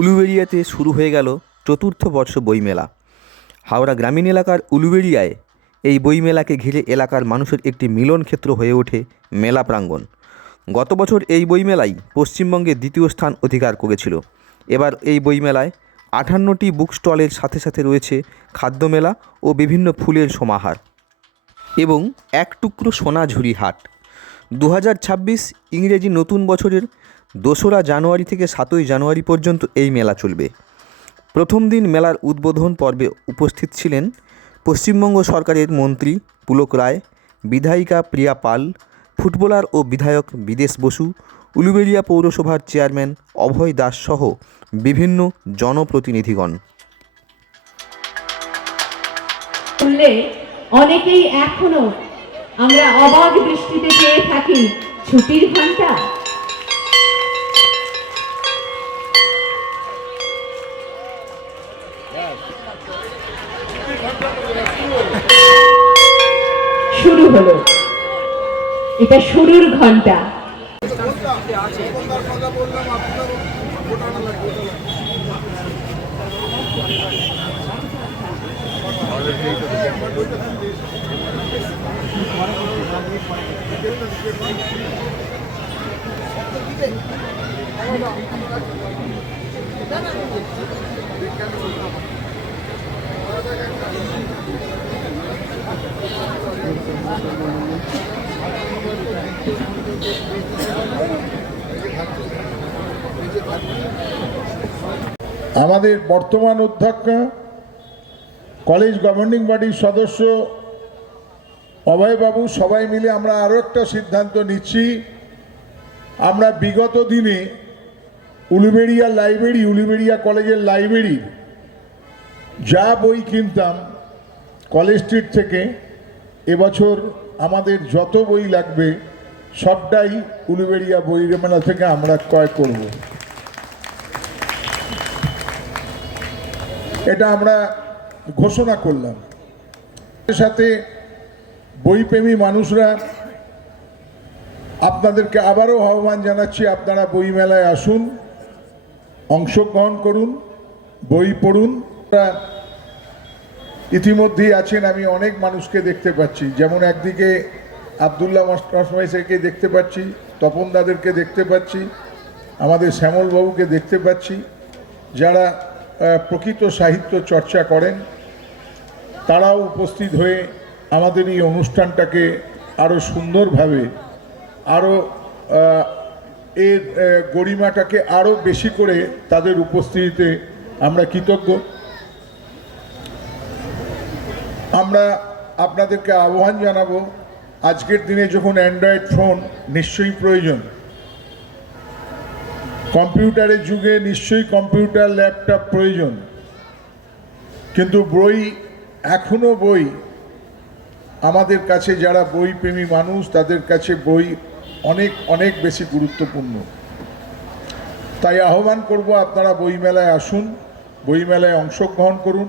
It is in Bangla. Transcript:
উলুবেড়িয়াতে শুরু হয়ে গেল চতুর্থ বর্ষ বইমেলা। হাওড়া গ্রামীণ এলাকার উলুবেড়িয়ায় এই বইমেলাকে ঘিরে এলাকার মানুষের একটি মিলন ক্ষেত্র হয়ে ওঠে মেলা প্রাঙ্গণ। গত বছর এই বইমেলাই পশ্চিমবঙ্গে দ্বিতীয় স্থান অধিকার করেছিল। এবার এই বইমেলায় 58টি বুক স্টলের সাথে সাথে রয়েছে খাদ্যমেলা ও বিভিন্ন ফুলের সমাহার এবং এক টুকরো সোনাঝুরি হাট। 2026 ইংরেজি নতুন বছরের 2রা জানুয়ারি থেকে 7ই জানুয়ারি পর্যন্ত এই মেলা চলবে। প্রথম দিন মেলার উদ্বোধন পর্বে উপস্থিত ছিলেন পশ্চিমবঙ্গ সরকারের মন্ত্রী পুলক রায়, বিধায়িকা প্রিয়া পাল, ফুটবলার ও বিধায়ক বিদেশ বসু, উলুবেড়িয়া পৌরসভার চেয়ারম্যান অভয় দাস সহ বিভিন্ন জনপ্রতিনিধিগণ। অনেকেই এখনো আমরা অবাক দৃষ্টিতে চেয়ে থাকি ছুটির ঘন্টা। শুরু হলো, এটা শুরুর ঘন্টা। আমাদের বর্তমান অধ্যক্ষ, কলেজ গভর্নিং বডির সদস্য অভয়বাবু, সবাই মিলে আমরা আরও একটা সিদ্ধান্ত নিচ্ছি। আমরা বিগত দিনে উলুবেড়িয়া কলেজের লাইব্রেরি যা বই কিনতাম কলেজ স্ট্রিট থেকে, এবছর আমাদের যত বই লাগবে সবটাই উলুবেড়িয়া বইয়ের মেলা থেকে আমরা ক্রয় করব। এটা আমরা ঘোষণা করলাম। এর সাথে বইপ্রেমী মানুষরা, আপনাদেরকে আবারও আহ্বান জানাচ্ছি, আপনারা বইমেলায় আসুন, অংশগ্রহণ করুন, বই পড়ুন। ইতিমধ্যেই আছেন, আমি অনেক মানুষকে দেখতে পাচ্ছি, যেমন একদিকে আবদুল্লাহ মাস্টারমশাইকে দেখতে পাচ্ছি, তপন দাদেরকে দেখতে পাচ্ছি, আমাদের শ্যামলবাবুকে দেখতে পাচ্ছি, যারা প্রকৃত সাহিত্য চর্চা করেন। তারাও উপস্থিত হয়ে আমাদের এই অনুষ্ঠানটাকে আরও সুন্দরভাবে, আরও এর গরিমাটাকে আরও বেশি করে তাদের উপস্থিতিতে আমরা কৃতজ্ঞ। আমরা আপনাদেরকে আহ্বান জানাবো, আজকের দিনে যখন অ্যান্ড্রয়েড ফোন নিশ্চয়ই প্রয়োজন, কম্পিউটারের যুগে নিশ্চয়ই কম্পিউটার, ল্যাপটপ প্রয়োজন, কিন্তু বই এখনও বই আমাদের কাছে, যারা বই প্রেমী মানুষ তাদের কাছে বই অনেক অনেক বেশি গুরুত্বপূর্ণ। তাই আহ্বান করব, আপনারা বইমেলায় আসুন, বইমেলায় অংশগ্রহণ করুন।